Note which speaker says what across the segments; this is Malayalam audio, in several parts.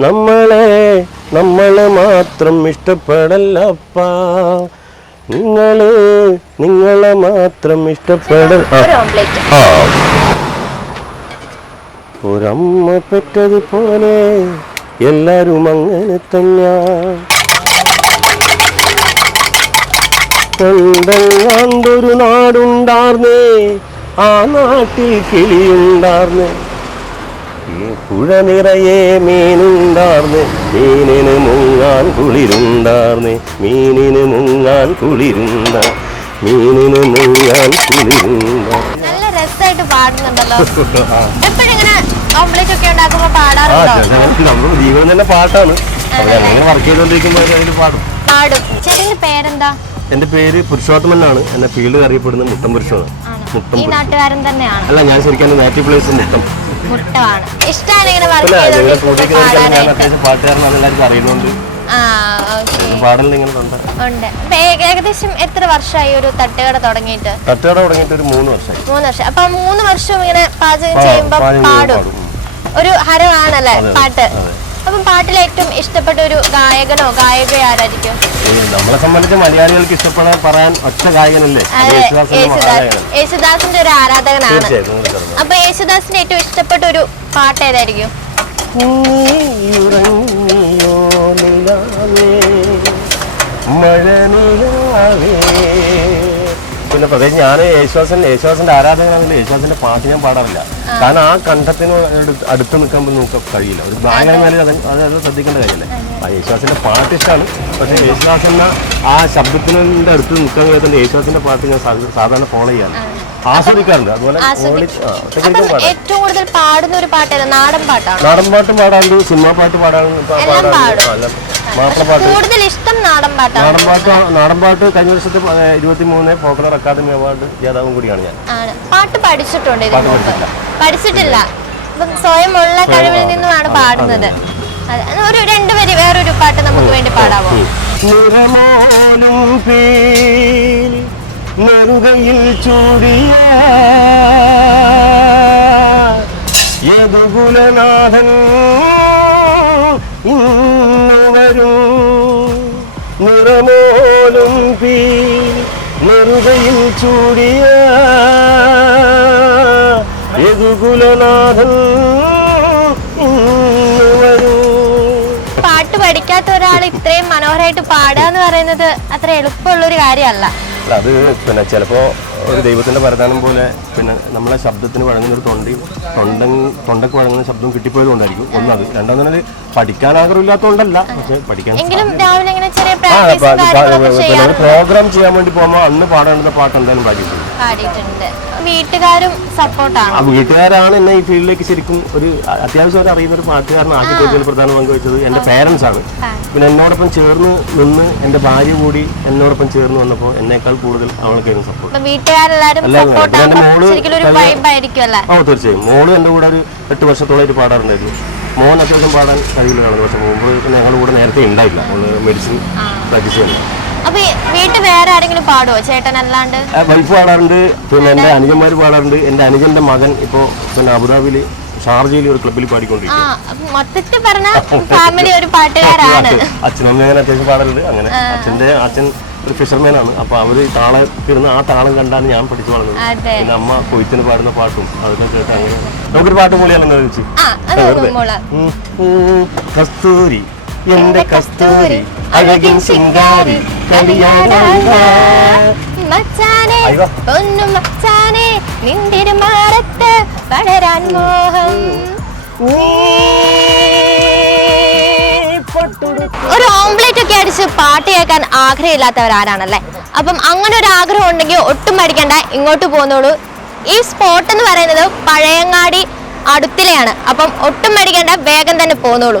Speaker 1: നമ്മളെ നമ്മളെ മാത്രം ഇഷ്ടപ്പെടല്ലപ്പാ നിങ്ങൾ നിങ്ങളെ മാത്രം ഇഷ്ടപ്പെടൽ ആ, ഒരമ്മ പെറ്റതുപോലെ എല്ലാരും അങ്ങനെ തന്നെയാ പണ്ടെങ്ങാണ്ടൊരു നാടുണ്ടാർന്നേ ആ നാട്ടിൽ കിളിയുണ്ടാർന്നേ. ഈ പുഴ നിറയെ മീനുണ്ടാർന്ന് മീനിന് മുങ്ങാൻ കുളിരുണ്ടാർന്ന് മീനിന് മുങ്ങാൻ കുളിരുണ്ട മീനിന് മുങ്ങാൻ കുളിരുണ്ട.
Speaker 2: നല്ല രസമായിട്ട് പാടുന്നുണ്ടല്ലോ. ഇങ്ങനെ ഓംപ്ലേറ്റ് ഒക്കെ ഉണ്ടാക്കുമ്പോ പാടാറുണ്ടോ?
Speaker 1: നമ്മുടെ തന്നെ പാട്ടാണ്. അപ്പൊ അങ്ങനെ വർക്ക് ചെയ്തുകൊണ്ടിരിക്കുമ്പോൾ പാടും.
Speaker 2: പാടും. ചേട്ടന്റെ പേരെന്താ?
Speaker 1: എന്റെ പേര് പുരുഷോത്തമൻ എന്നാണ് എന്നെ ഫീൽഡ് അറിയപ്പെടുന്നത് മുട്ടം പുരുഷമാണ്
Speaker 2: ആണോ?
Speaker 1: മുട്ടം അല്ല ഞാൻ ശരിക്കും നാറ്റീവ് പ്ലേസ് മുട്ടം
Speaker 2: മുട്ടമാണ് ഇഷ്ടമാണ് ഇങ്ങനെ വർക്ക്
Speaker 1: ഞാൻ
Speaker 2: പാടാനായിട്ട്
Speaker 1: ഉണ്ട്.
Speaker 2: ഏകദേശം എത്ര വർഷമായി ഒരു തട്ടുകട തുടങ്ങിയിട്ട്?
Speaker 1: തട്ടുകട തുടങ്ങിയിട്ട് ഒരു മൂന്ന് വർഷമായി.
Speaker 2: മൂന്ന് വർഷം. അപ്പൊ മൂന്ന് വർഷവും ഇങ്ങനെ പാചകം ചെയ്യുമ്പോ പാടും. ഒരു ഹരമാണല്ലേ പാട്ട്. അപ്പം പാട്ടിൽ ഏറ്റവും ഇഷ്ടപ്പെട്ട ഒരു ഗായകനോ ഗായികയോ ആരായിരിക്കും?
Speaker 1: നമ്മളെ സംബന്ധിച്ച് മലയാളികൾക്ക് ഇഷ്ടപ്പെടാൻ പറയാൻ ഒറ്റ ഗായകനല്ലേ? യേശുദാസിന്റെ.
Speaker 2: യേശുദാസിന്റെ ഒരു ആരാധകനാണ്. അപ്പൊ യേശുദാസിന്റെ ഏറ്റവും ഇഷ്ടപ്പെട്ട ഒരു പാട്ട് ഏതായിരിക്കും.
Speaker 1: പിന്നെ പ്രത്യേകിച്ച് ഞാൻ യേശുദാസൻ യേശുദാസിന്റെ ആരാധകനാണെങ്കിൽ യേശുദാസിന്റെ പാട്ട് ഞാൻ പാടാറില്ല. കാരണം ആ കണ്ഠത്തിന് അടുത്ത് നിൽക്കാൻ നമുക്ക് കഴിയില്ല. ഒരു ഗായകനാൽ അത് അത് അത് ശ്രദ്ധിക്കേണ്ട കാര്യമല്ലേ? ആ യേശുദാസിന്റെ പാട്ട് ഇഷ്ടമാണ് പക്ഷേ യേശുദാസിന്റെ ആ ശബ്ദത്തിന്റെ അടുത്ത് നിൽക്കാൻ കഴിയാത്ത യേശുദാസിന്റെ പാട്ട് ഞാൻ സാധാരണ ഫോളോ ചെയ്യാണ് ആസ്വദിക്കാറുണ്ട്. അതുപോലെ
Speaker 2: ഏറ്റവും കൂടുതൽ പാടുന്ന ഒരു പാട്ടാണ് നാടൻ പാട്ടാണ്?
Speaker 1: നാടൻ പാട്ട് പാടാണ്ട് സിനിമാ പാട്ട് പാടാറുണ്ട്.
Speaker 2: കൂടുതൽ ഇഷ്ടം നാടൻ പാട്ടാണ്.
Speaker 1: നാടൻ പാട്ട് നാടൻ പാട്ട് കഴിഞ്ഞ വർഷത്തെ ഇരുപത്തി മൂന്ന് പോപ്പുലർ അക്കാദമി അവാർഡ് ജേതാവും കൂടിയാണ് ഞാൻ.
Speaker 2: പാട്ട് പഠിച്ചിട്ടുണ്ട്
Speaker 1: പാട്ട് പഠിച്ചിട്ടില്ല.
Speaker 2: പഠിച്ചിട്ടില്ല. അപ്പം ഉള്ള കഴിവിൽ നിന്നുമാണ് പാടുന്നത്. ഒരു ഒരു രണ്ടുപേര് വേറൊരു പാട്ട് നമുക്ക് വേണ്ടി പാടാവോ?
Speaker 1: നിറമോലും പേൽ നെറുകയിൽ ചൂടിയ യദുകുലനാഥൻ ഇന്നു വരൂ? നിറമോലും പീ നെറുകയിൽ ചൂടിയ യദുകുലനാഥൻ ഇന്നു
Speaker 2: പാട്ട് പഠിക്കാത്ത ഒരാൾ ഇത്രയും മനോഹരമായിട്ട് പാടുക എന്ന് പറയുന്നത് അത്ര എളുപ്പമുള്ള ഒരു കാര്യമല്ല
Speaker 1: അത് പിന്നെ ചിലപ്പോ ഒരു ദൈവത്തിന്റെ വരദാനം പോലെ പിന്നെ നമ്മളെ ശബ്ദത്തിന് വഴങ്ങുന്ന ഒരു തൊണ്ടയും തൊണ്ട തൊണ്ടക്ക് വഴങ്ങുന്ന ശബ്ദം കിട്ടിപ്പോയത് കൊണ്ടായിരിക്കും. ഒന്നത് രണ്ടാമത് പഠിക്കാൻ ആഗ്രഹമില്ലാത്തതുകൊണ്ടല്ല പക്ഷെ പഠിക്കാൻ പ്രോഗ്രാം ചെയ്യാൻ വേണ്ടി പോകുമ്പോൾ അന്ന് പാടേണ്ട പാട്ട് എന്തായാലും പാടിയിട്ടുണ്ട്.
Speaker 2: വീട്ടുകാരും സപ്പോർട്ടാണ്
Speaker 1: വീട്ടുകാരാണ് എന്നെ ഈ ഫീൽഡിലേക്ക് ശരിക്കും ഒരു അത്യാവശ്യം അറിയുന്ന ഒരു പാട്ടുകാരനാക്കി ആദ്യത്തെ പ്രധാന പങ്ക് വെച്ചത് എന്റെ പേരൻസ് ആണ്. പിന്നെ എന്നോടൊപ്പം ചേർന്ന് നിന്ന് എന്റെ ഭാര്യ കൂടി എന്നോടൊപ്പം ചേർന്ന് വന്നപ്പോൾ എന്നേക്കാൾ കൂടുതൽ അവൾക്കായിരുന്നു സപ്പോർട്ട്
Speaker 2: എന്റെ മോൾ
Speaker 1: ഓ തീർച്ചയായും. മോൾ എന്റെ കൂടെ ഒരു എട്ട് വർഷത്തോളമായിട്ട് പാടാറുണ്ടായിരുന്നു. മോൻ അത്യാവശ്യം പാടാൻ കഴിവില്ലാണ് പക്ഷെ മുമ്പ് ഞങ്ങളുടെ കൂടെ നേരത്തെ ഉണ്ടായില്ല. മോൾ മെഡിസിൻ പ്രാക്ടീസ് ചെയ്യുന്നത്
Speaker 2: അപ്പൊ വീട്ടിൽ വേറെ ആരെങ്കിലും പാടുവോ? ചേട്ടൻ അല്ലാണ്ട്?
Speaker 1: വൈഫ് പാടാറുണ്ട്. പിന്നെ എന്റെ അനുജന്മാർ പാടാറുണ്ട്. എന്റെ അനുജന്റെ മകൻ ഇപ്പോൾ പിന്നെ അബുദാബിയിൽ ഷാർജയിൽ ഒരു ക്ലബിൽ
Speaker 2: ആ
Speaker 1: പാടിക്കൊണ്ടിരിക്കും
Speaker 2: അപ്പൊ മൊത്തത്തിൽ പറഞ്ഞ ഫാമിലി ഒരു പാട്ടുകാരാണ്.
Speaker 1: അച്ഛനമ്മ അങ്ങനെ അത്യാവശ്യം പാടാറുണ്ട്. അങ്ങനെ അച്ഛന്റെ അച്ഛൻ ഒരു ഫിഷർമാൻ ആണ്. അപ്പൊ അവർ താളത്തിരുന്ന് ആ താളം കണ്ടാണ് ഞാൻ പഠിച്ചു വളർന്നത്. പിന്നെ അമ്മ കൊയ്ത്തിന് പാടുന്ന പാട്ടും അതൊക്കെ കേട്ട് അങ്ങനെ നമുക്കൊരു പാട്ട് മൂളിയാണെന്ന് വെച്ച് കസ്തൂരി എന്റെ കസ്തൂരി അഴകിൻ ശിങ്കാരി
Speaker 2: മച്ചാനെ. പൊന്നു മച്ചാനെ നിന്റെ മാറത്ത് വളരാൻ മോഹം. ഒരു ഓംപ്ലേറ്റ് ഒക്കെ അടിച്ച് പാട്ട് കേൾക്കാൻ ആഗ്രഹമില്ലാത്തവരാരാണല്ലേ? അപ്പം അങ്ങനെ ഒരു ആഗ്രഹം ഉണ്ടെങ്കിൽ ഒട്ടും പഠിക്കണ്ട ഇങ്ങോട്ട് പോന്നോളൂ. ഈ സ്പോട്ട് എന്ന് പറയുന്നത് പഴയങ്ങാടി അടുത്തിലെയാണ്. അപ്പം ഒട്ടും പഠിക്കണ്ട വേഗം തന്നെ പോന്നോളൂ.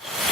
Speaker 3: you